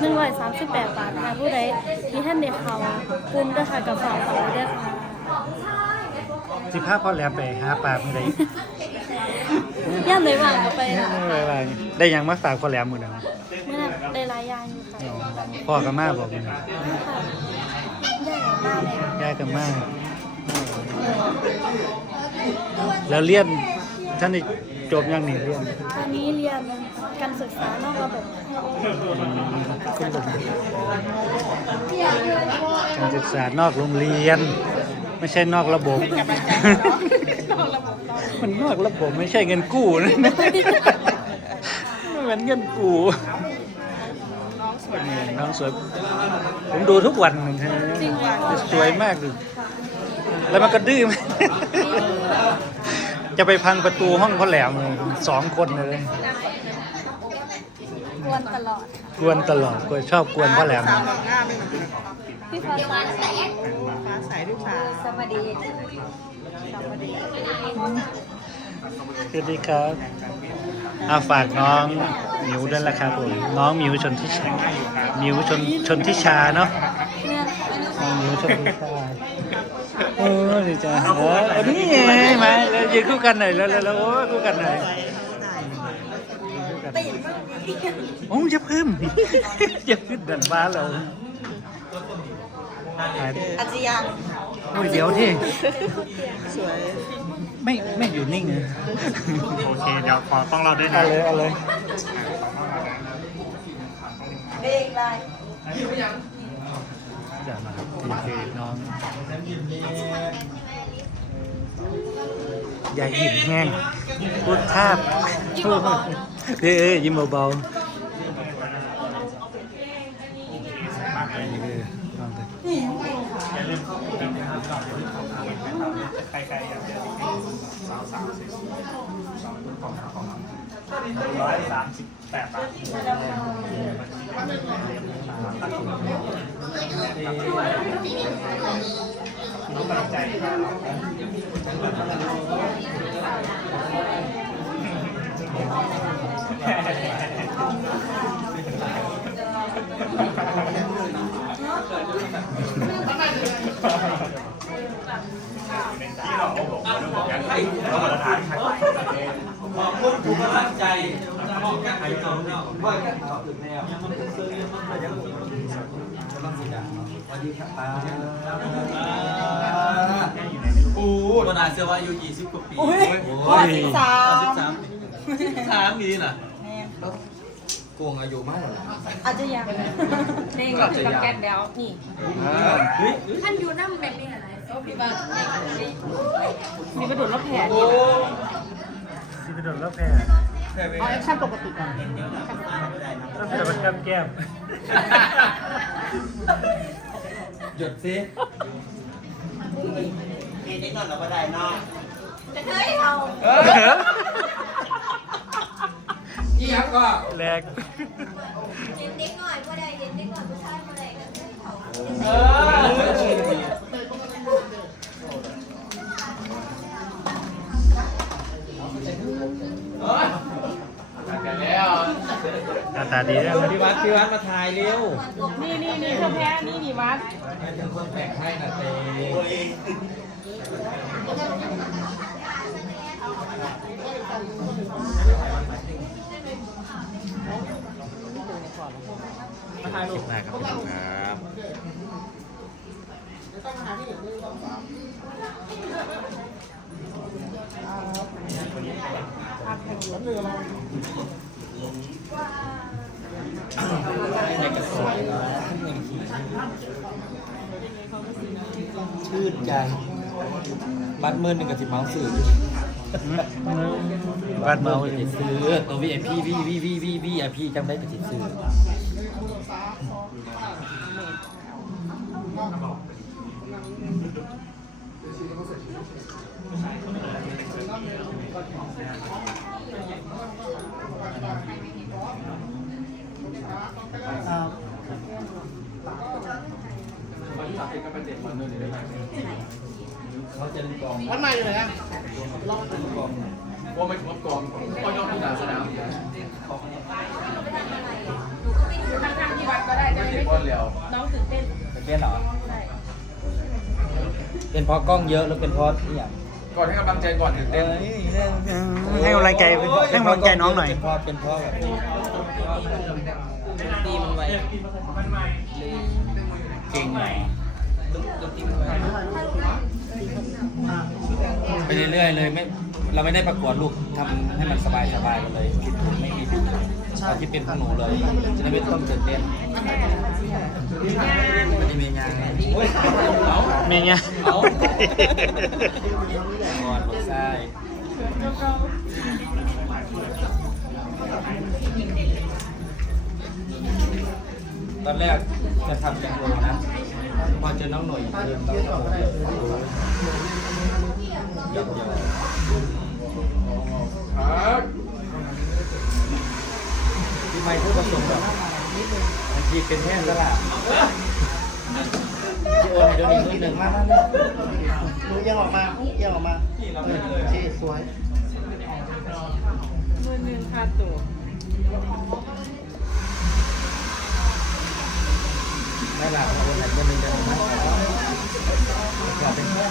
หนึ่งร้อยสามสิบแปดบาทค่ะผู้ใดมีท่านเด็กเขากลุ่มด้วยค่ะกับฝากฝากไว้ด้วยค่ะสิพาพ่อแหลมไปหาปลาเมื่อใดย่านเลยว่างก็ไปไม่ค่ะเป็นไรได้หยังมาฝากพ่อแหลมมื้อนั้นเมื่อนั้นได้หลายอย่างอยู่ค่ะพ่อกับมาบอกมื้อนั้นค่ะย่านมากเลยค่ะยายกับมาแล้วเรียนท่านนี่ จบยังนี่เรียนตอนนี้เรียนการศึกษานอกระบบขึ้นลงการศึกษานอกโรงเรียน ไม่ใช่นอกระบบ มันนอกระบบไม่ใช่เงินกู้นะไม่เหมือนเงินกู้นี่น้องสวย ผมดูทุกวันเลยจริงค่ะสวยมากเลยแล้วมันก็ดื้อมาก จะไปพังประตูห้องพ่อแหลมเลยสองคนเลยกวนตลอดกวนตลอดกวนชอบกวนพ่อแหลม สาวหลอกง่ามไม่มาพี่ฟ้าใสฟ้าใสลูกสาวสวัสดีสวัสดีสวัสดีครับอาฝากน้องหมิวด้วยละครับผมน้องหมิวชนทิชาหมิวชนชนทิชาเนาะเนี่ยน้องหมิวชนทิชา โอ้ดีจ้าเออนี่ไงมาแล้วยืนคู่กันหน่อยแล้วแล้วแล้วโอ้ยคู่กันหน่อยใส่ใส่โอ้ยจะเพิ่มจะขึ้นดันฟ้าเราถ่ายอาจยังโอ้ยเดี๋ยวที่สวยไม่ไม่อยู่นิ่งเลยโอเค เดี๋ยวขอต้องเราด้วยเอานะเลยเอาเลยเด็กลาย จะมาครับทีคือน้องอย่าหินแห้งพูดทาบเออเออยิ้มเบาๆนี่คือน้องเด็กร้อยสามสิบแปดบาทน้องกำลังใจครับ ขอบคุณทุกกำลังใจมอบกันให้เราเนี่ย ว่ากันเขาตื่นแนวยังมันเป็นซื้อยังมันเป็นยังมันต้องสีดำสวัสดีครับป้าโอ้วันนั้นเสื้อว่าอายุ20กว่าปีโอ้ยโอ้ยสิบสามสิบสามดีน่ะแม่โกงอายุมากเลยอาจจะยังเพลงก็คือกับแก๊สแล้วนี่เฮ้ยท่านอยู่น้ำแบบนี้อะไรก็พี่บ้านมีกระโดดรถแผ่โอ้ที่ไปโดนแล้วแพ้แค่ไป เอาแอคชั่นปกติก่อนแล้วแต่มันกำแก้มหยุดสิยี่ครับก็แรงเห็นเด็กหน่อยผู้ใดเห็นเด็กหน่อยผู้ชายผู้ใดกันให้เขาเออาตาดีด้วยพี่วัดพี่วัดมาถ่ายเร็ว นี่นี่นี่เพื่อแพ้นี่นี่วัดให้เป็นคนแต่งให้นะเต้มากครับ อยากจสวยนะเงิชื่นใจ บัตรเมื่อหนึ่งกับสิบเมาส์สื่อบัตรเมาส์สื่อตัววีไอพีวีวีวีวีวีไอพีจำได้แต่สิบสื่อ เขาจะกองวันใหม่อยู่ไหนอะกองว่าไม่ถึงกองก็ยอมที่ด่าสนามทางทางที่วัดก็ก้อนเร็วน้องตื่นเต้นเป็นเต้นเหรอใช่เป็นเพราะกล้องเยอะหรือเป็นเพราะที่อย่างก่อนให้กำลังใจก่อนตื่นเต้นให้กำลังใจให้กำลังใจน้องหน่อย เป็นเพราะเป็นเพราะแบบตีมันไวเก่ง ไปเรื่อยๆเลยไม่เราไม่ได้ประกวดลูกทำให้มันสบายสบายๆกันเลยคิดถูกไม่มีผิดเอาที่เป็นของหนูเลยจะได้ไม่ต้องตื่นเต้นมันจะมีงานโอ้ยเอาเมียเนี่ย เอาก่อนบอกใช่ตอนแรกจะทำแตงโมนะ พอเจอน้องหน่อยเริ่มต้องทำเลยเดี๋ยวเดี๋ยวพี่ไมค์พูดผสมแบบบางทีเป็นแห้งแล้วล่ะพี่โอนเดี๋ยวนี้นิดหนึ่งมากมากดูยังออกมายังออกมาโอเคสวยมือหนึ่งค่าตัว ไม่หลับโอนไหนเงินหนึ่งเดือนนะอยากเป็นแห้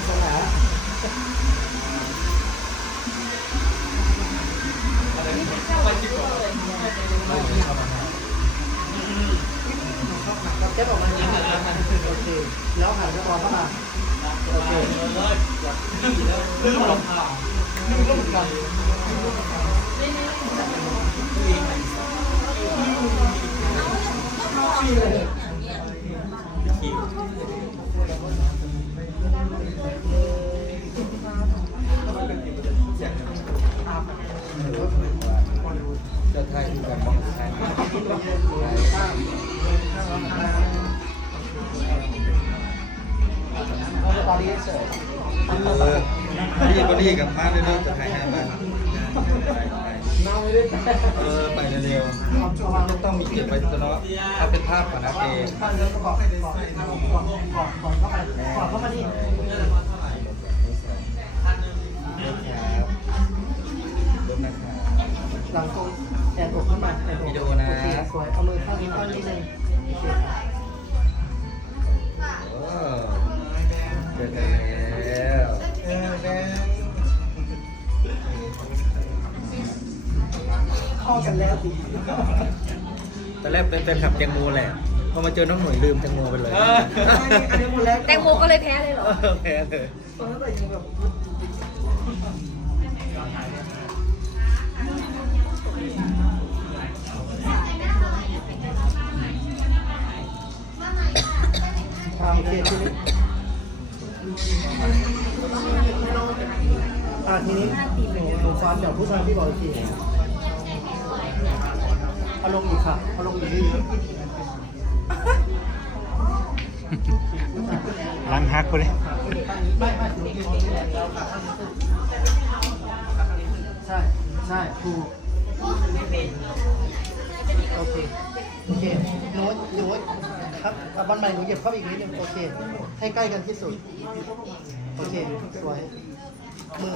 งซะแล้วจ็บออกมาอย่างนี้โอเคแล้วหันกระบมาโอเลืมลงลืมลงกันจะไทยกันบ้างไทยเออรีบก็รีบกับมาเรื่อยๆจะถ่ายให้ไป เออไปเร็วๆต้องมีเก็บไว้ตัวเนาะเอาเป็นภาพก่อนนะเองข้างเนื้อกระบนักเข้ามาก่อนเข้ามานี่รถนะครับหลังตรงแอนอกขึ้นมาแอนอกวิดีโอนะสวยเอามือข้างนี้ข้างนี้เคค่ กันแล้วดีตอนแรกเป็นแฟนคลับแตงโมแหละพอมาเจอน้องหน่วยลืมแตงโมไปเลยอันนี้หมดแล้วแตงโมก็เลยแพ้เลยเหรอเออแพ้เลยตอนนั้นแต่ยังแบบโอเคทีนี้อ่าทีนี้หนูหนูฟังจากผู้ชายที่บอกอีกที อารมณ์อีกค่ะอารมณ์อีกทีล้างฮักไปเลยไม่ไม่หนูยืนตรงนี้แหละแล้วค่ะใช่ใช่ถูกโอเคโอเคหนูหนูครับเอาบันใหม่หนูเหยียบเข้าไปอีกนิดนึงโอเค ให้ใกล้กันที่สุด โอเค สวยมือ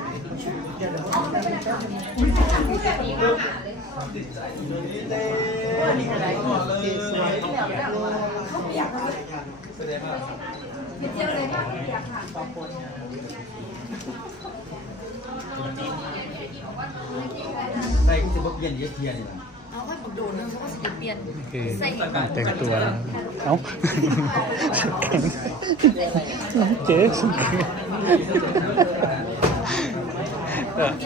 เดี๋ยวเดี๋ยวสวยใส่จะบอกเปลี่ยนเยอะเทียนเลยเอาค่อยบอกโดนนะเพราะว่าสเปลี่ยนคือแต่งตัวแล้วเอ้าเจ๊สุดก็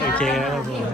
โอเคครับผม